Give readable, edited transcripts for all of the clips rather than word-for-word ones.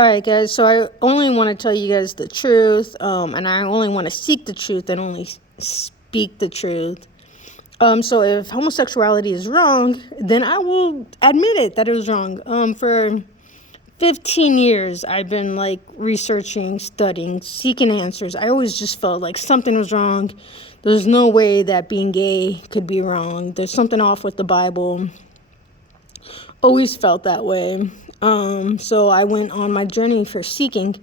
All right, guys. So I only want to tell you guys the truth, and I only want to seek the truth and only speak the truth. So if homosexuality is wrong, then I will admit it that it was wrong. For 15 years, I've been like researching, studying, seeking answers. I always just felt like something was wrong. There's no way that being gay could be wrong. There's something off with the Bible. Always felt that way. So I went on my journey for seeking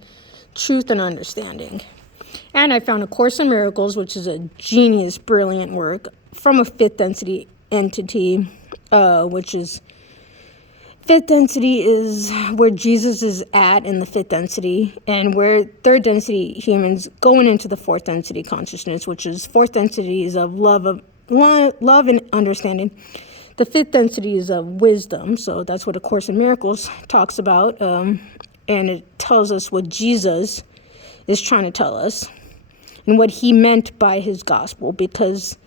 truth and understanding. And I found A Course in Miracles, which is a genius, brilliant work from a fifth density entity, which is fifth density is where Jesus is at in the fifth density, and where third density humans going into the fourth density consciousness, which is fourth density is of love and understanding. The fifth density is of wisdom, so that's what A Course in Miracles talks about, and it tells us what Jesus is trying to tell us and what he meant by his gospel, because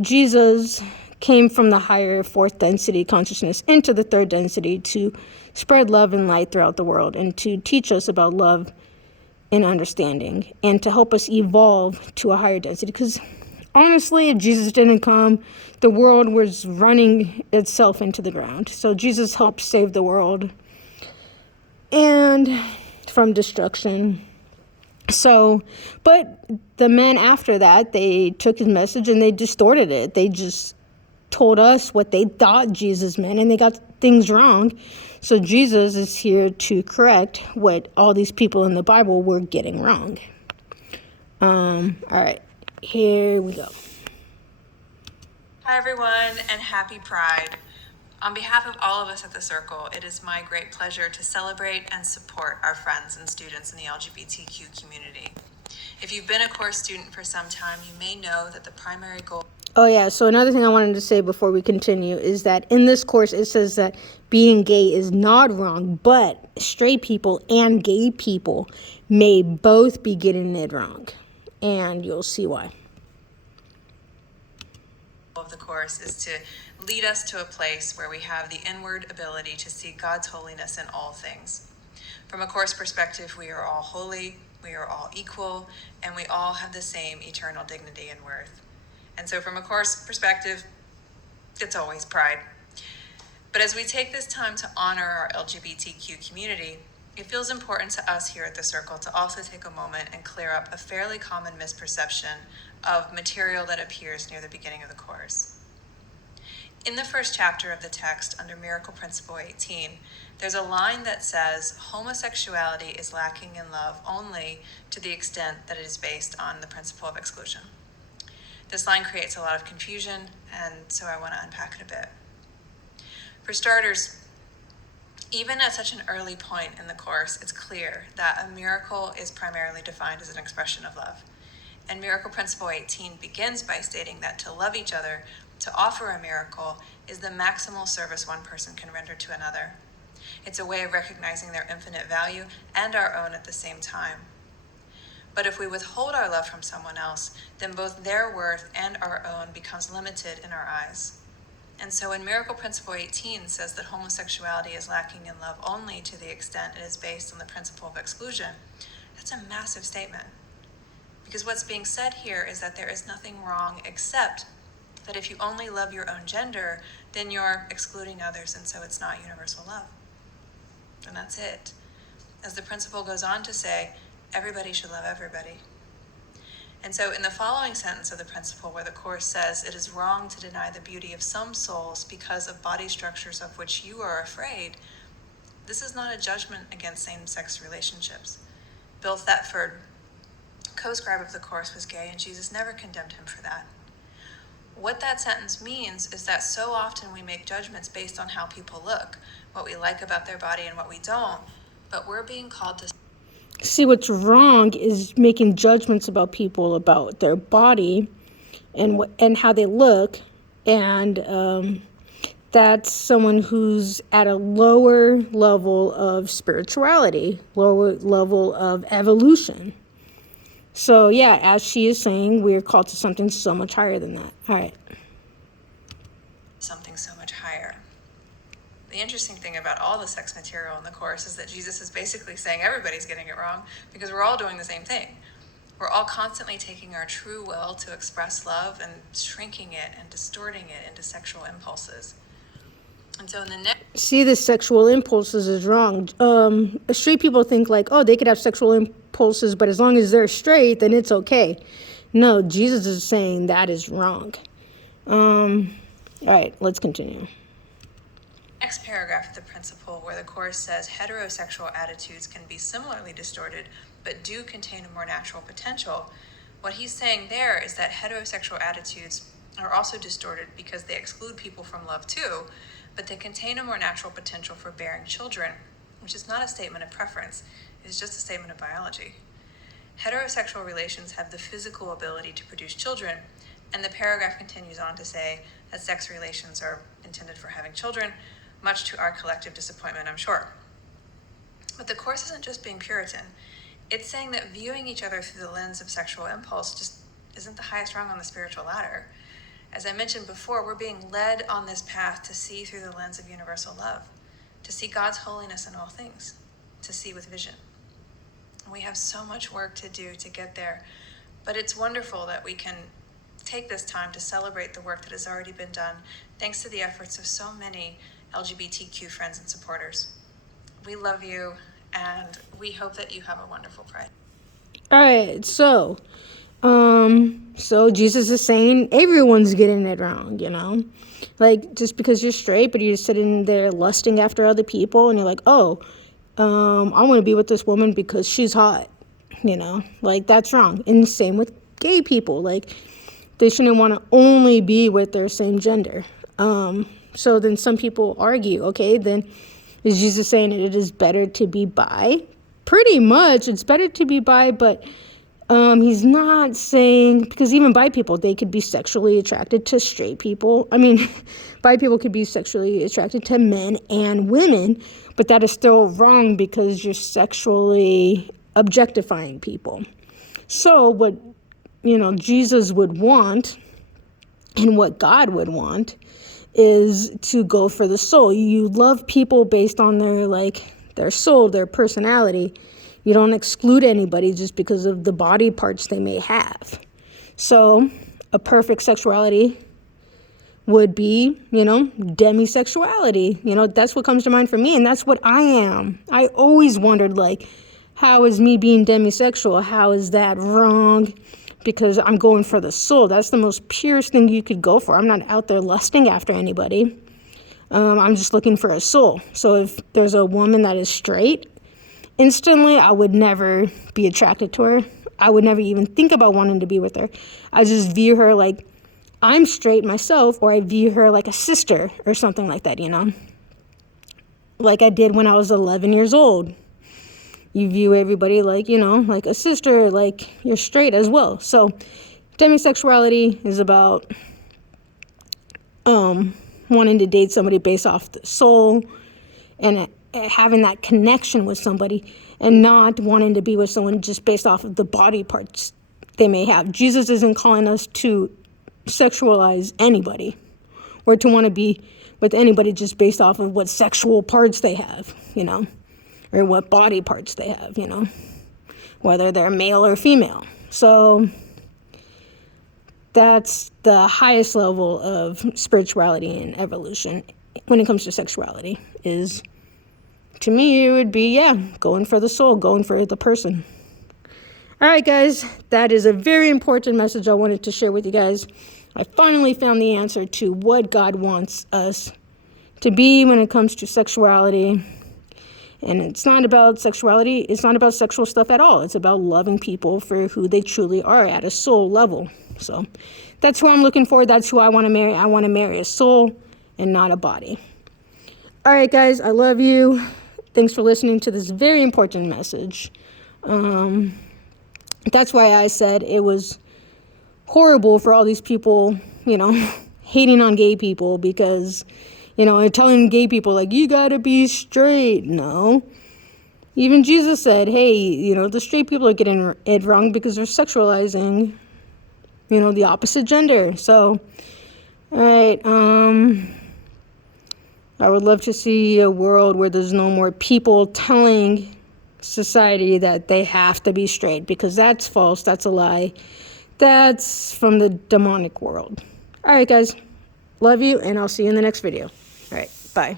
Jesus came from the higher fourth density consciousness into the third density to spread love and light throughout the world and to teach us about love and understanding and to help us evolve to a higher density. Because honestly, if Jesus didn't come, the world was running itself into the ground. So Jesus helped save the world and from destruction. So, but the men after that, they took his message and they distorted it. They just told us what they thought Jesus meant, and they got things wrong. So Jesus is here to correct what all these people in the Bible were getting wrong. All right, here we go. Hi everyone, and happy Pride. On behalf of all of us at the Circle, it is my great pleasure to celebrate and support our friends and students in the LGBTQ community. If you've been a course student for some time, you may know that the primary goal... Oh yeah, so another thing I wanted to say before we continue is that in this course it says that being gay is not wrong, but straight people and gay people may both be getting it wrong, and you'll see why. Of the course is to lead us to a place where we have the inward ability to see God's holiness in all things. From a course perspective, we are all holy, we are all equal, and we all have the same eternal dignity and worth. And so from a course perspective, it's always pride. But as we take this time to honor our LGBTQ community, it feels important to us here at the Circle to also take a moment and clear up a fairly common misperception of material that appears near the beginning of the course. In the first chapter of the text, under Miracle Principle 18, there's a line that says, homosexuality is lacking in love only to the extent that it is based on the principle of exclusion. This line creates a lot of confusion, and so I want to unpack it a bit. For starters, even at such an early point in the course, it's clear that a miracle is primarily defined as an expression of love. And Miracle Principle 18 begins by stating that to love each other, to offer a miracle, is the maximal service one person can render to another. It's a way of recognizing their infinite value and our own at the same time. But if we withhold our love from someone else, then both their worth and our own becomes limited in our eyes. And so when Miracle Principle 18 says that homosexuality is lacking in love only to the extent it is based on the principle of exclusion, that's a massive statement. Because what's being said here is that there is nothing wrong except that if you only love your own gender, then you're excluding others, and so it's not universal love. And that's it. As the principle goes on to say, everybody should love everybody. And so in the following sentence of the principle, where the Course says it is wrong to deny the beauty of some souls because of body structures of which you are afraid, this is not a judgment against same-sex relationships. Bill Thetford, co-scribe of the Course, was gay, and Jesus never condemned him for that. What that sentence means is that so often we make judgments based on how people look, what we like about their body and what we don't, but we're being called to... See, what's wrong is making judgments about people, about their body and how they look, and that's someone who's at a lower level of spirituality, lower level of evolution. So yeah, as she is saying, we're called to something so much higher than that. All right. Something so much higher. The interesting thing about all the sex material in the Course is that Jesus is basically saying everybody's getting it wrong because we're all doing the same thing. We're all constantly taking our true will to express love and shrinking it and distorting it into sexual impulses. And so in the next... See, the sexual impulses is wrong. Straight people think like, oh, they could have sexual impulses, but as long as they're straight, then it's okay. No, Jesus is saying that is wrong. All right, let's continue. Next paragraph of the principle, where the Course says heterosexual attitudes can be similarly distorted, but do contain a more natural potential. What he's saying there is that heterosexual attitudes are also distorted because they exclude people from love too, but they contain a more natural potential for bearing children, which is not a statement of preference, it's just a statement of biology. Heterosexual relations have the physical ability to produce children, and the paragraph continues on to say that sex relations are intended for having children, much to our collective disappointment, I'm sure. But the Course isn't just being Puritan. It's saying that viewing each other through the lens of sexual impulse just isn't the highest rung on the spiritual ladder. As I mentioned before, we're being led on this path to see through the lens of universal love, to see God's holiness in all things, to see with vision. And we have so much work to do to get there, but it's wonderful that we can take this time to celebrate the work that has already been done, thanks to the efforts of so many LGBTQ friends and supporters. We love you, and we hope that you have a wonderful Pride. All right, so Jesus is saying everyone's getting it wrong, you know? Like, just because you're straight, but you're sitting there lusting after other people, and you're like, oh, I want to be with this woman because she's hot, you know? Like, that's wrong. And the same with gay people. Like, they shouldn't want to only be with their same gender. So then some people argue, okay, then is Jesus saying it is better to be bi? Pretty much, it's better to be bi, but he's not saying, because even bi people, they could be sexually attracted to straight people. I mean, bi people could be sexually attracted to men and women, but that is still wrong because you're sexually objectifying people. So what, Jesus would want and what God would want is to go for the soul. You love people based on their soul, their personality. You don't exclude anybody just because of the body parts they may have. So a perfect sexuality would be, demisexuality. That's what comes to mind for me, and that's what I am. I always wondered, how is me being demisexual? How is that wrong? Because I'm going for the soul. That's the most purest thing you could go for. I'm not out there lusting after anybody. I'm just looking for a soul. So if there's a woman that is straight, instantly I would never be attracted to her. I would never even think about wanting to be with her. I just view her like I'm straight myself, or I view her like a sister or something like that, like I did when I was 11 years old. You view everybody like a sister, like you're straight as well. So demisexuality is about wanting to date somebody based off the soul and having that connection with somebody, and not wanting to be with someone just based off of the body parts they may have. Jesus isn't calling us to sexualize anybody or to want to be with anybody just based off of what sexual parts they have, or what body parts they have, whether they're male or female. So that's the highest level of spirituality and evolution when it comes to sexuality is, to me, it would be, going for the soul, going for the person. All right, guys, that is a very important message I wanted to share with you guys. I finally found the answer to what God wants us to be when it comes to sexuality. And it's not about sexuality. It's not about sexual stuff at all. It's about loving people for who they truly are at a soul level. So that's who I'm looking for. That's who I want to marry. I want to marry a soul and not a body. All right, guys, I love you. Thanks for listening to this very important message. That's why I said it was horrible for all these people, hating on gay people because, and telling gay people, you gotta be straight. No. Even Jesus said, hey, the straight people are getting it wrong because they're sexualizing, the opposite gender. So, all right, I would love to see a world where there's no more people telling society that they have to be straight, because that's false. That's a lie. That's from the demonic world. All right, guys. Love you, and I'll see you in the next video. All right. Bye.